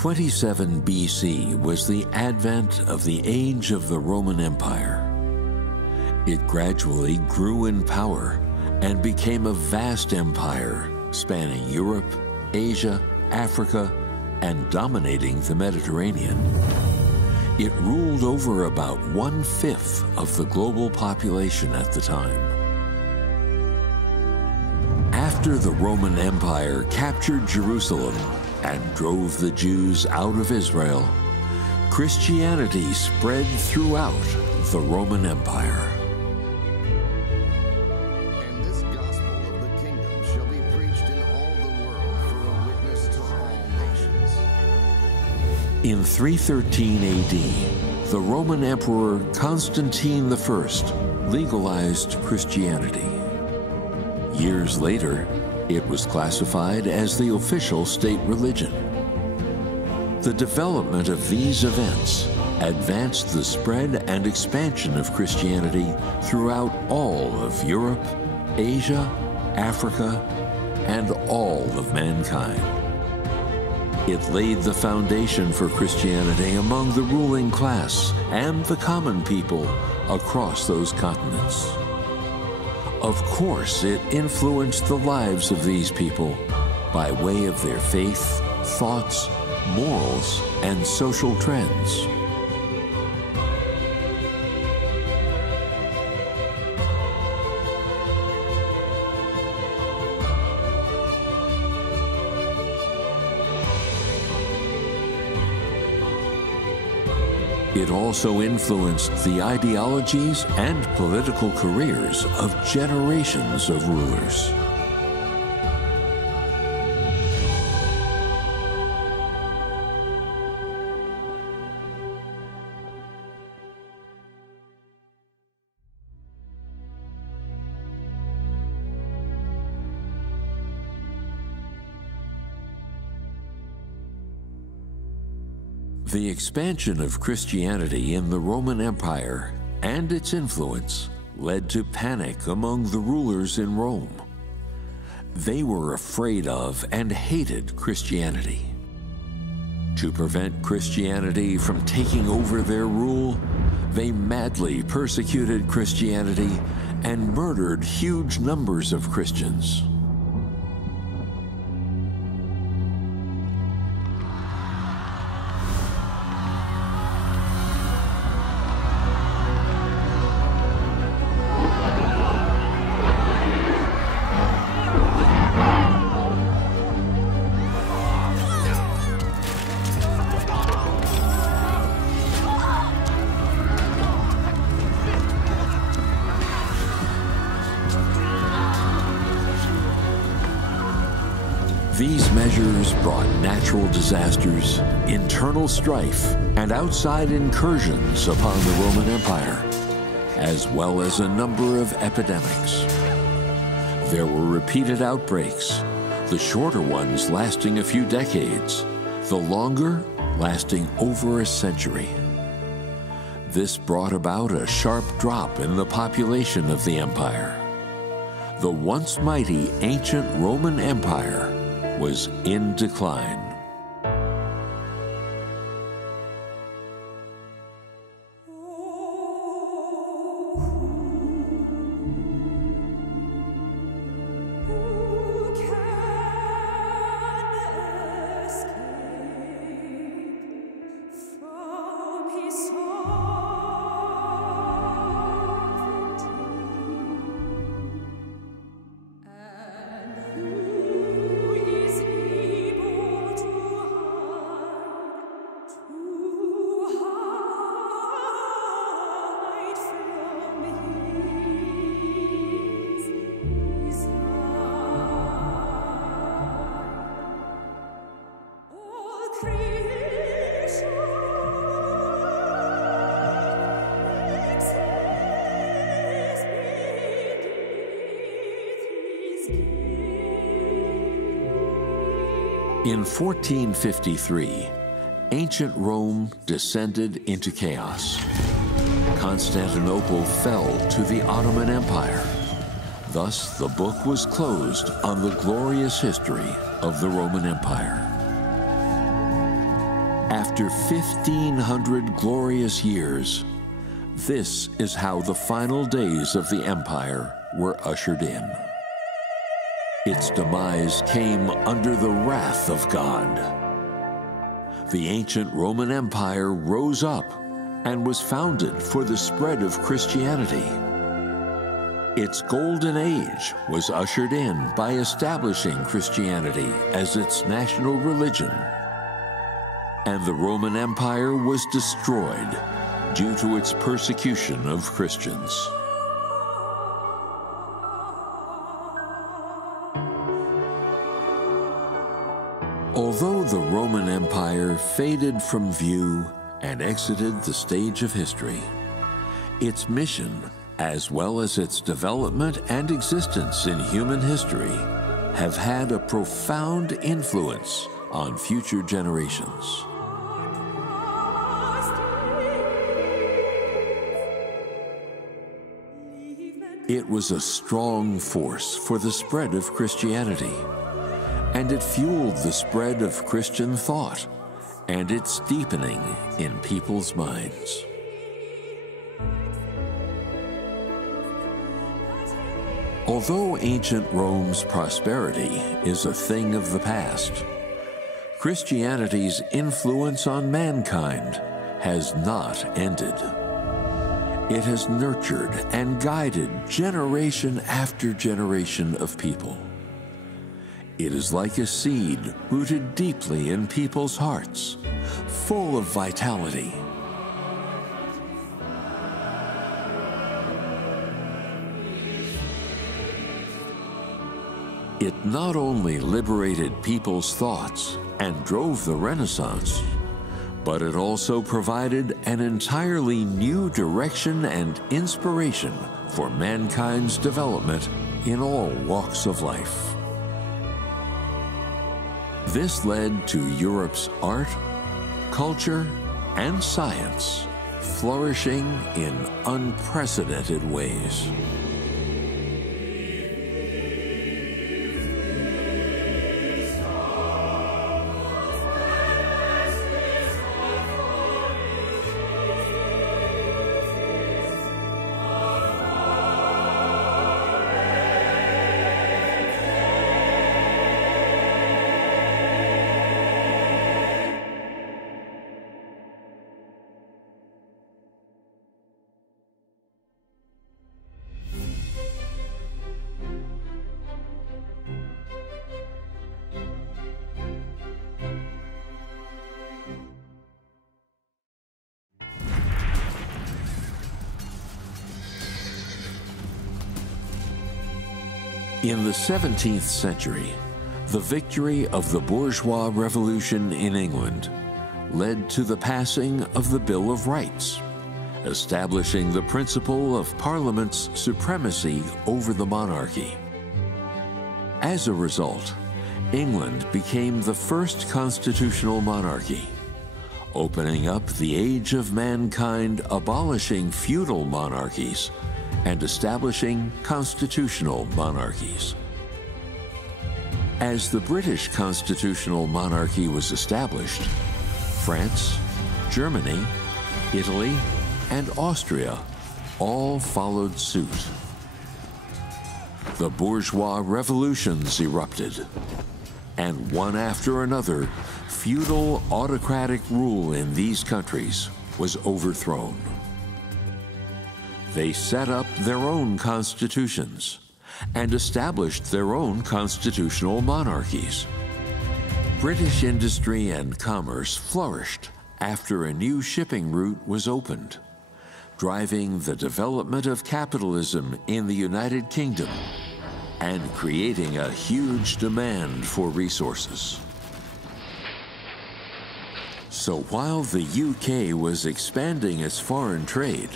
27 BC was the advent of the age of the Roman Empire. It gradually grew in power and became a vast empire spanning Europe, Asia, Africa, and dominating the Mediterranean. It ruled over about 1/5 of the global population at the time. After the Roman Empire captured Jerusalem and drove the Jews out of Israel, Christianity spread throughout the Roman Empire. And this gospel of the kingdom shall be preached in all the world for a witness to all nations. In 313 AD, the Roman Emperor Constantine I legalized Christianity. Years later, it was classified as the official state religion. The development of these events advanced the spread and expansion of Christianity throughout all of Europe, Asia, Africa, and all of mankind. It laid the foundation for Christianity among the ruling class and the common people across those continents. Of course, it influenced the lives of these people by way of their faith, thoughts, morals, and social trends. It also influenced the ideologies and political careers of generations of rulers. The expansion of Christianity in the Roman Empire and its influence led to panic among the rulers in Rome. They were afraid of and hated Christianity. To prevent Christianity from taking over their rule, they madly persecuted Christianity and murdered huge numbers of Christians. These measures brought natural disasters, internal strife, and outside incursions upon the Roman Empire, as well as a number of epidemics. There were repeated outbreaks, the shorter ones lasting a few decades, the longer lasting over a century. This brought about a sharp drop in the population of the empire. The once mighty ancient Roman Empire was in decline. In 1453, ancient Rome descended into chaos. Constantinople fell to the Ottoman Empire. Thus, the book was closed on the glorious history of the Roman Empire. After 1,500 glorious years, this is how the final days of the empire were ushered in. Its demise came under the wrath of God. The ancient Roman Empire rose up and was founded for the spread of Christianity. Its golden age was ushered in by establishing Christianity as its national religion. And the Roman Empire was destroyed due to its persecution of Christians. Although the Roman Empire faded from view and exited the stage of history, its mission, as well as its development and existence in human history, have had a profound influence on future generations. It was a strong force for the spread of Christianity, and it fueled the spread of Christian thought and its deepening in people's minds. Although ancient Rome's prosperity is a thing of the past, Christianity's influence on mankind has not ended. It has nurtured and guided generation after generation of people. It is like a seed rooted deeply in people's hearts, full of vitality. It not only liberated people's thoughts and drove the Renaissance, but it also provided an entirely new direction and inspiration for mankind's development in all walks of life. This led to Europe's art, culture, and science flourishing in unprecedented ways. In the 17th century, the victory of the bourgeois revolution in England led to the passing of the Bill of Rights, establishing the principle of Parliament's supremacy over the monarchy. As a result, England became the first constitutional monarchy, opening up the age of mankind, abolishing feudal monarchies and establishing constitutional monarchies. As the British constitutional monarchy was established, France, Germany, Italy, and Austria all followed suit. The bourgeois revolutions erupted, and one after another, feudal autocratic rule in these countries was overthrown. They set up their own constitutions and established their own constitutional monarchies. British industry and commerce flourished after a new shipping route was opened, driving the development of capitalism in the United Kingdom and creating a huge demand for resources. So while the UK was expanding its foreign trade,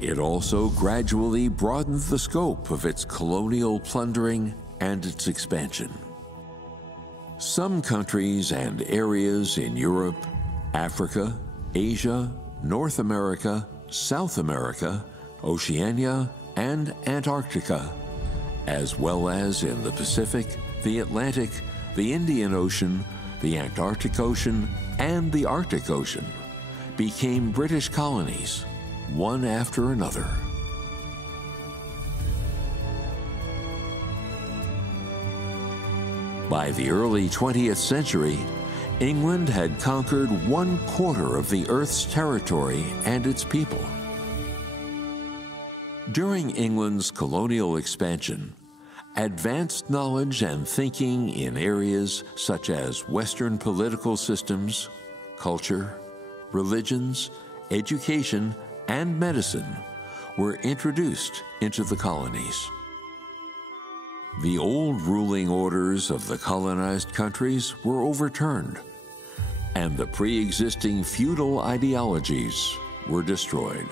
it also gradually broadened the scope of its colonial plundering and its expansion. Some countries and areas in Europe, Africa, Asia, North America, South America, Oceania, and Antarctica, as well as in the Pacific, the Atlantic, the Indian Ocean, the Antarctic Ocean, and the Arctic Ocean became British colonies, one after another. By the early 20th century, England had conquered 1/4 of the Earth's territory and its people. During England's colonial expansion, advanced knowledge and thinking in areas such as Western political systems, culture, religions, education, and medicine were introduced into the colonies. The old ruling orders of the colonized countries were overturned, and the pre-existing feudal ideologies were destroyed.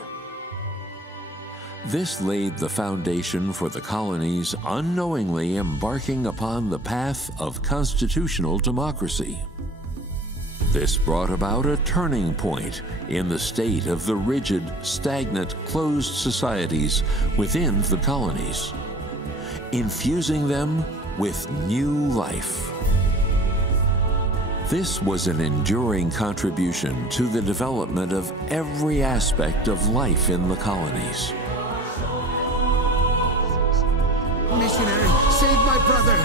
This laid the foundation for the colonies unknowingly embarking upon the path of constitutional democracy. This brought about a turning point in the state of the rigid, stagnant, closed societies within the colonies, infusing them with new life. This was an enduring contribution to the development of every aspect of life in the colonies. Missionary, save my brother!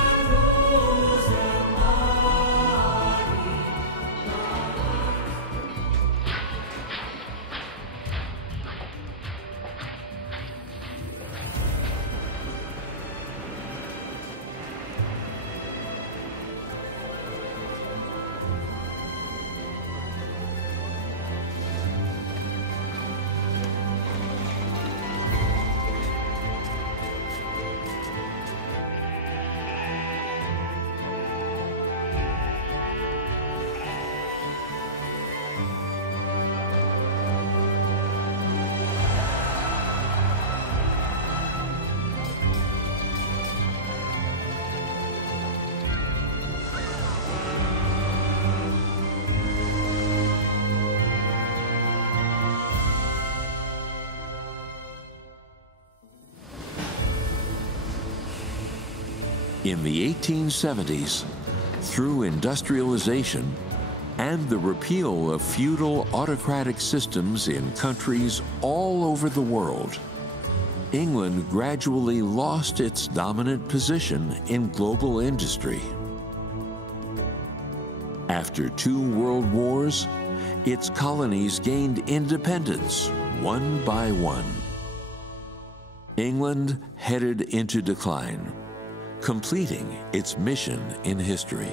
In the 1870s, through industrialization and the repeal of feudal autocratic systems in countries all over the world, England gradually lost its dominant position in global industry. After 2 world wars, its colonies gained independence one by one. England headed into decline, completing its mission in history.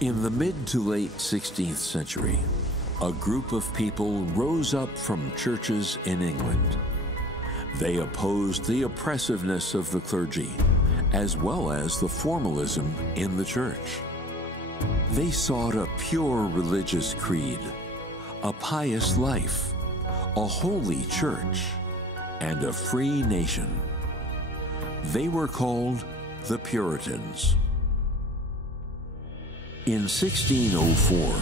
In the mid to late 16th century, a group of people rose up from churches in England. They opposed the oppressiveness of the clergy, as well as the formalism in the church. They sought a pure religious creed, a pious life, a holy church, and a free nation. They were called the Puritans. In 1604,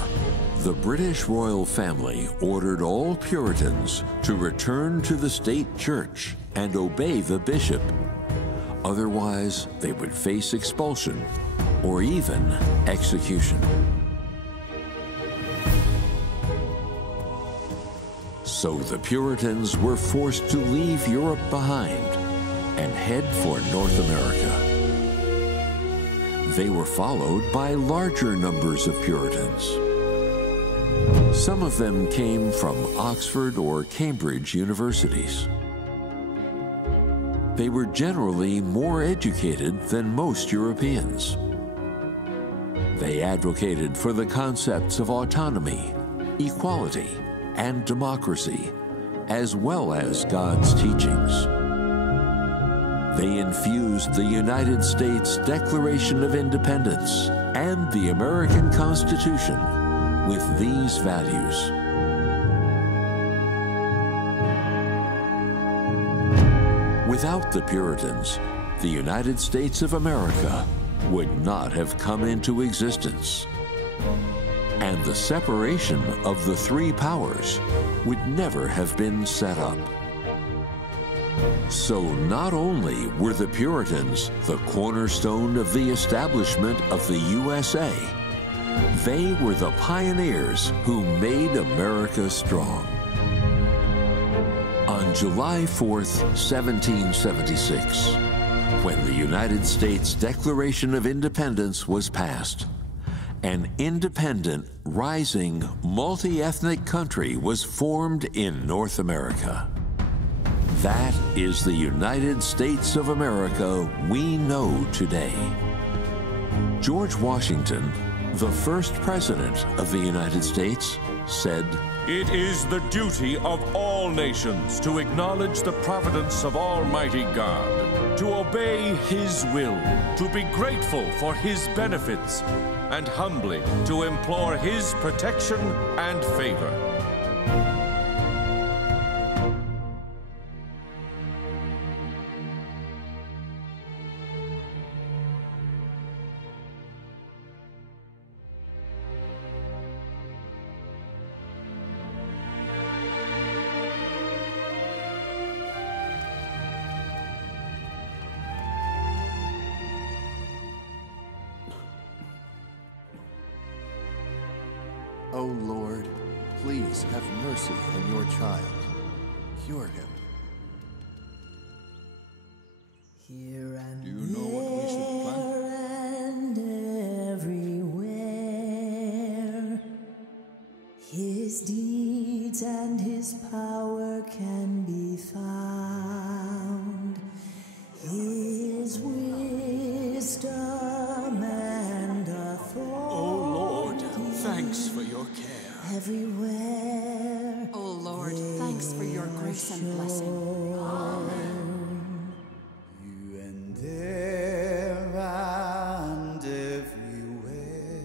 the British royal family ordered all Puritans to return to the state church and obey the bishop. Otherwise, they would face expulsion or even execution. So the Puritans were forced to leave Europe behind and head for North America. They were followed by larger numbers of Puritans. Some of them came from Oxford or Cambridge universities. They were generally more educated than most Europeans. They advocated for the concepts of autonomy, equality, and democracy, as well as God's teachings. They infused the United States Declaration of Independence and the American Constitution with these values. Without the Puritans, the United States of America would not have come into existence. And the separation of the three powers would never have been set up. So not only were the Puritans the cornerstone of the establishment of the USA, they were the pioneers who made America strong. On July 4th, 1776, when the United States Declaration of Independence was passed, an independent, rising, multi-ethnic country was formed in North America. That is the United States of America we know today. George Washington, the first president of the United States, said, "It is the duty of all nations to acknowledge the providence of Almighty God, to obey His will, to be grateful for His benefits, and humbly to implore His protection and favor." O Lord, please have mercy on your child. Cure him. Here and Do you know what we should plant? there and everywhere, His deeds and His power can be found. His wisdom and authority. Oh Lord, thanks for your care. Everywhere. Oh Lord, thanks for your grace and blessing. You and there and everywhere.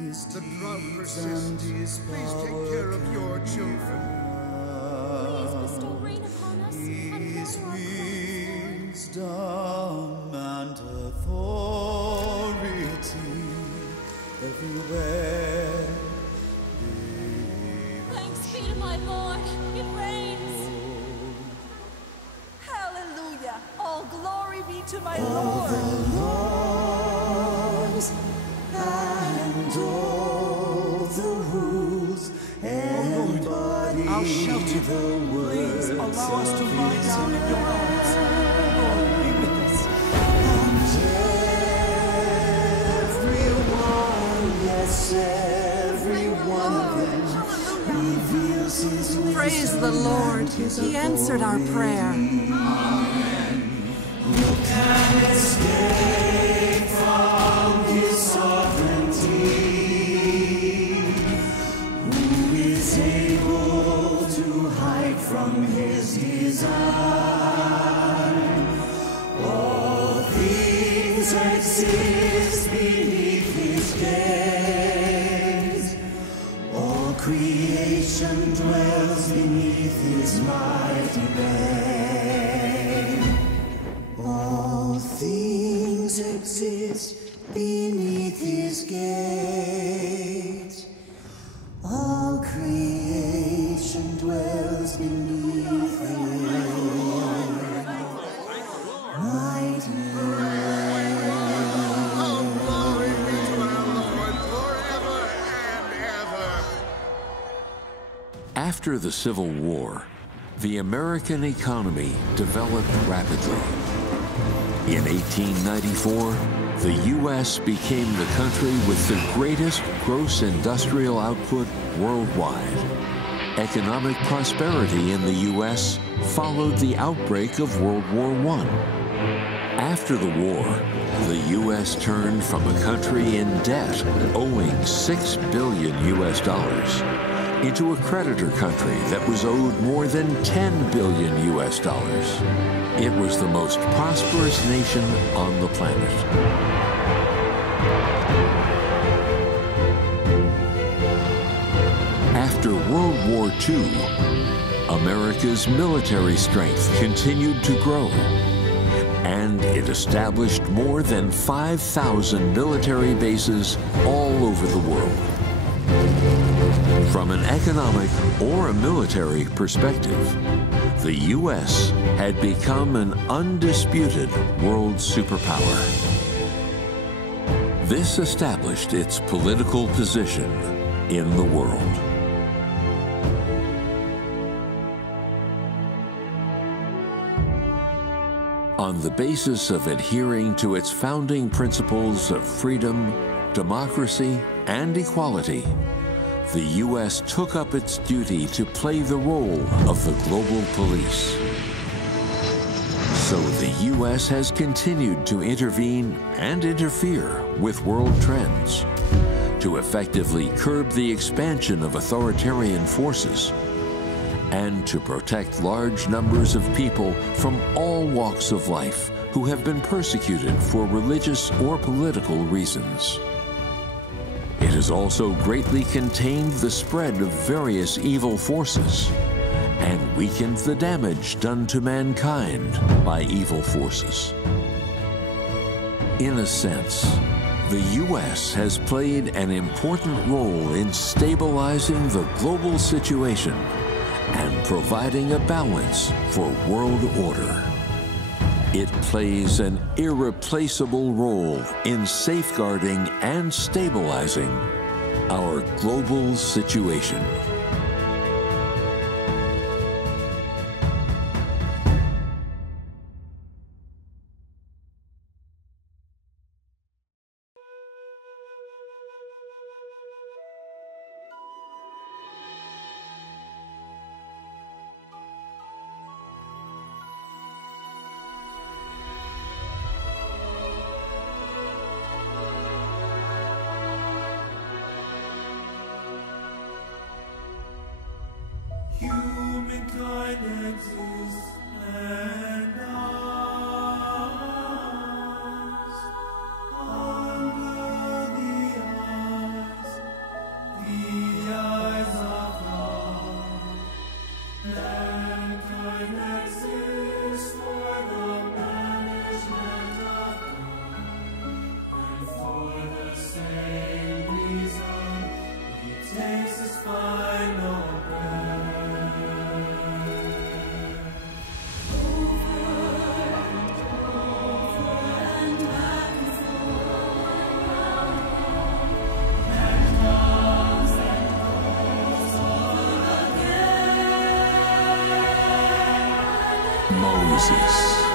His The drought deeds persists. and His Please take power care of your can be children. Please bestow rain upon us and His water our crops. wisdom and authority everywhere. Thanks be to my Lord, it rains. Hallelujah! All glory be to my All Lord. the laws and all the rules embody I'll shelter. the words Please allow us to lie down in your arms. Lord, be with us. everyone, yes, every one of them reveals His wisdom. Praise the Lord. He answered our prayer. You can escape from His sovereignty. Who is able to hide from His design? All things exist beneath His gaze. All creation dwells beneath His mighty name. All things exist beneath His gaze. All creation dwells beneath His mighty Oh, glory be to our Lord forever and ever. After the Civil War, the American economy developed rapidly. In 1894, the U.S. became the country with the greatest gross industrial output worldwide. Economic prosperity in the U.S. followed the outbreak of World War I. After the war, the U.S. turned from a country in debt, owing $6 billion into a creditor country that was owed more than $10 billion. It was the most prosperous nation on the planet. After World War II, America's military strength continued to grow, and it established more than 5,000 military bases all over the world. From an economic or a military perspective, the U.S. had become an undisputed world superpower. This established its political position in the world. On the basis of adhering to its founding principles of freedom, democracy, and equality, the U.S. took up its duty to play the role of the global police. So the U.S. has continued to intervene and interfere with world trends, to effectively curb the expansion of authoritarian forces, and to protect large numbers of people from all walks of life who have been persecuted for religious or political reasons. It has also greatly contained the spread of various evil forces and weakened the damage done to mankind by evil forces. In a sense, the U.S. has played an important role in stabilizing the global situation and providing a balance for world order. It plays an irreplaceable role in safeguarding and stabilizing our global situation. Humankind exists and dies under the eyes of God. Mankind exists for the management of God, and for the same reason He takes His final breath. Moses.